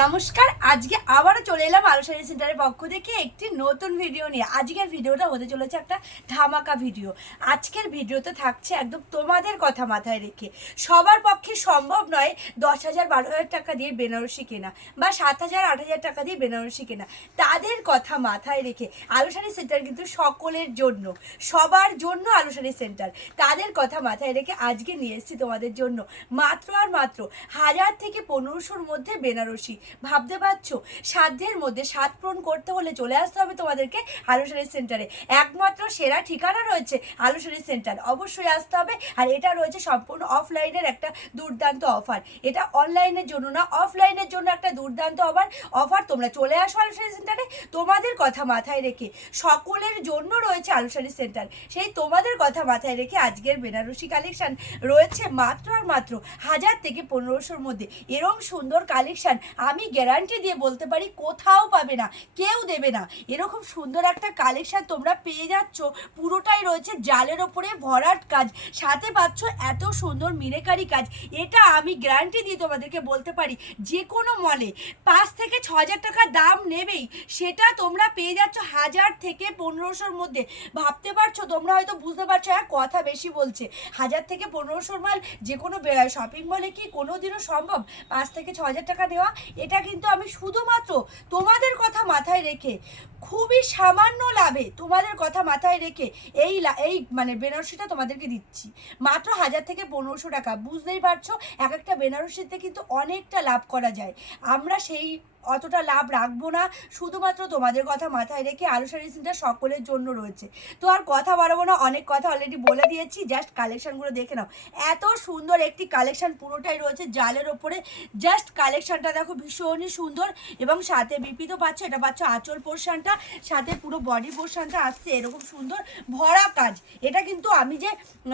নমস্কার, আজকে আবারও চলে এলাম আলো শাড়ি সেন্টারের পক্ষ থেকে একটি নতুন ভিডিও নিয়ে। আজকের ভিডিওটা হতে চলেছে একটা ধামাকা ভিডিও। আজকের ভিডিওতে থাকছে একদম তোমাদের কথা মাথায় রেখে। সবার পক্ষে সম্ভব নয় 10,000 12,000 টাকা দিয়ে বেনারসি কেনা বা 7,000 8,000 টাকা দিয়ে বেনারসি কেনা। তাদের কথা মাথায় রেখে আলো শাড়ি সেন্টার কিন্তু সকলের জন্য, সবার জন্য আলো শাড়ি সেন্টার। তাদের কথা মাথায় রেখে আজকে নিয়ে এসেছি তোমাদের জন্য মাত্র আর মাত্র 1000 থেকে 1500-র মধ্যে বেনারসি। ভাবতে পারছো, সাধ্যের মধ্যে স্বাদ পূরণ করতে হলে চলে আসতে হবে তোমাদেরকে আলো শাড়ি সেন্টারে। একমাত্র সেরা ঠিকানা রয়েছে আলো শাড়ি সেন্টার, অবশ্যই আসতে হবে। আর এটা রয়েছে সম্পূর্ণ অফলাইনের একটা দুর্দান্ত অফার। এটা অনলাইনের জন্য না, অফলাইনের জন্য একটা দুর্দান্ত অফার। তোমরা চলে আসো আলো শাড়ি সেন্টারে, তোমাদের কথা মাথায় রেখে সকলের জন্য রয়েছে আলো শাড়ি সেন্টার। সেই তোমাদের কথা মাথায় রেখে আজকের বেনারসি কালেকশন রয়েছে মাত্র আর মাত্র 1000 থেকে 1500-র মধ্যে। এরকম সুন্দর কালেকশন আমি গ্যারান্টি দিয়ে বলতে পারি কোথাও পাবে না, কেউ দেবে না। এরকম সুন্দর একটা কালেকশন তোমরা পেয়ে যাচ্ছ, পুরোটাই রয়েছে জালের ওপরে ভরাট কাজ, সাথে পাচ্ছ এত সুন্দর মিনেকারি কাজ। এটা আমি গ্যারান্টি দিয়ে তোমাদেরকে বলতে পারি যে কোনো মলে 5 থেকে 6,000 টাকা দাম নেবেই, সেটা তোমরা পেয়ে যাচ্ছ 1000 থেকে 1500-র মধ্যে। ভাবতে পারছো, তোমরা হয়তো বুঝতে পারছো হ্যাঁ কথা বেশি বলছে। 1000 থেকে 1500-র মাল যে কোনো শপিং মলে কি কোনো দিনও সম্ভব 5 থেকে 6,000 টাকা দেওয়া? এটা কিন্তু আমি শুধুমাত্র তোমাদের কথা মাথায় রেখে খুবই সামান্য লাভে, তোমাদের কথা মাথায় রেখে এই মানে বেনারসিটা তোমাদেরকে দিচ্ছি মাত্র 1000 থেকে 1500 টাকা। বুঝতেই পারছো, এক একটা বেনারসিতে কিন্তু অনেকটা লাভ করা যায়। আমরা সেই অতটা লাভ রাখবো না, শুধুমাত্র তোমাদের কথা মাথায় রেখে আলো শাড়ি সেন্টার সকলের জন্য রয়েছে। তো আর কথা বাড়াবো না, অনেক কথা অলরেডি বলে দিয়েছি, জাস্ট কালেকশনগুলো দেখে নাও। এত সুন্দর একটি কালেকশন, পুরোটাই রয়েছে জালের ওপরে। জাস্ট কালেকশনটা দেখো, ভীষণই সুন্দর। এবং সাথে বিপি তো পাচ্ছ, এটা পাচ্ছ আঁচল পোর্শনটা, সাথে পুরো বডি পোর্শনটা আসছে এরকম সুন্দর ভরা কাজ। এটা কিন্তু আমি যে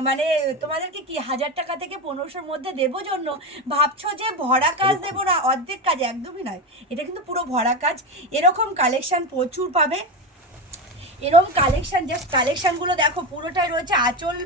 মানে তোমাদেরকে কি 1000 টাকা থেকে 1500-র মধ্যে দেবো জন্য ভাবছো যে ভরা কাজ দেবো না, অর্ধেক কাজ, একদমই নয়। এটা কিন্তু পুরো ভরা কাজ। এরকম কালেকশন প্রচুর পাবে। এরকম কালেকশন, জাস্ট কালেকশনগুলো দেখো, পুরোটাই রয়েছে আঁচল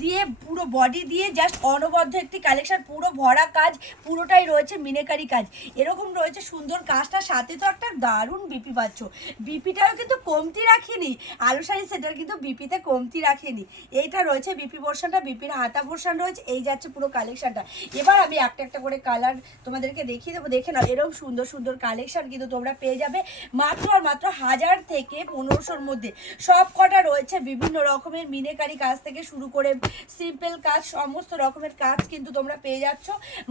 দিয়ে, পুরো বডি দিয়ে জাস্ট অনবদ্য একটি কালেকশন, পুরো ভরা কাজ, পুরোটাই রয়েছে মিনেকারি কাজ। এরকম রয়েছে সুন্দর কাজটার সাথে তো একটা দারুণ বিপি পাচ্ছ। বিপিটাও কিন্তু কমতি রাখিনি আলো শাড়ি সেন্টার, কিন্তু বিপিতে কমতি রাখেনি। এইটা রয়েছে বিপি পোর্শনটা, বিপির হাতা পোর্শন রয়েছে, এই যাচ্ছে পুরো কালেকশনটা। এবার আমি একটা একটা করে কালার তোমাদেরকে দেখিয়ে দেবো, দেখে নাও। এরকম সুন্দর সুন্দর কালেকশন কিন্তু তোমরা পেয়ে যাবে মাত্র আর মাত্র 1000 থেকে 1500-র মধ্যে। সব কটা রয়েছে বিভিন্ন রকমের মিনেকারি কাজ থেকে শুরু করে সিম্পল কাজ, সমস্ত রকমের কাজ কিন্তু তোমরা পেয়ে যাচ্ছ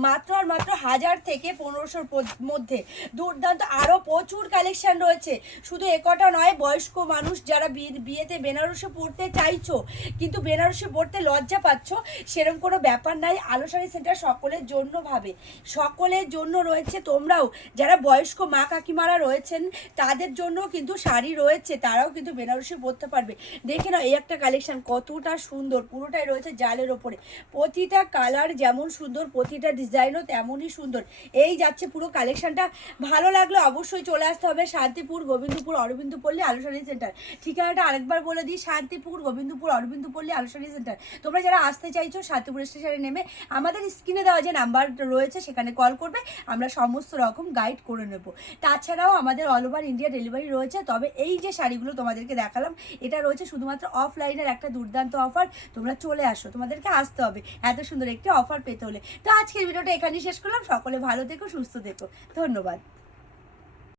মাত্র আর মাত্র 1000 থেকে 1500-র মধ্যে। দুর্দান্ত আরও প্রচুর কালেকশন রয়েছে। শুধু একটা নয়, বয়স্ক মানুষ যারা বিয়েতে বেনারসি পরতে চাইছো কিন্তু বেনারসি পরতে লজ্জা পাচ্ছ, সেরকম কোনো ব্যাপার নাই। আলো শাড়ি সেন্টার সকলের জন্য ভাবে, সকলের জন্য রয়েছে। তোমরাও যারা বয়স্ক মা কাকিমারা রয়েছেন তাদের জন্য কিন্তু শাড়ি রয়েছে, তারাও কিন্তু বেনারসি পরতে পারবে। দেখে নাও এই একটা কালেকশন কতটা সুন্দর, পুরোটাই রয়েছে জালের ওপরে। প্রতিটা কালার যেমন সুন্দর, প্রতিটা ডিজাইনও তেমনই সুন্দর। এই যাচ্ছে পুরো কালেকশনটা। ভালো লাগলে অবশ্যই চলে আসতে হবে শান্তিপুর, গোবিন্দপুর, অরবিন্দ পল্লী আলো শাড়ি সেন্টার। ঠিকানাটা আরেকবার বলে দিই, শান্তিপুর, গোবিন্দপুর, অরবিন্দ পল্লী আলো শাড়ি সেন্টার। তোমরা যারা আসতে চাইছো শান্তিপুর স্টেশনে নেমে আমাদের স্ক্রিনে দেওয়া যে নাম্বার রয়েছে সেখানে কল করবে, আমরা সমস্ত রকম গাইড করে নেব। তাছাড়াও আমাদের অল ওভার ইন্ডিয়া ডেলিভারি রয়েছে। তবে এই যে শাড়িগুলো তোমাদেরকে দেখালাম, এটা রয়েছে শুধুমাত্র অফলাইনের একটা দুর্দান্ত অফার। তোমরা চলে আসো, তোমাদেরকে আসতে হবে এত সুন্দর একটি অফার পেতে হলে। তো আজকের ভিডিওটা এখানেই শেষ করলাম। সকলে ভালো থেকো, সুস্থ থেকো, ধন্যবাদ।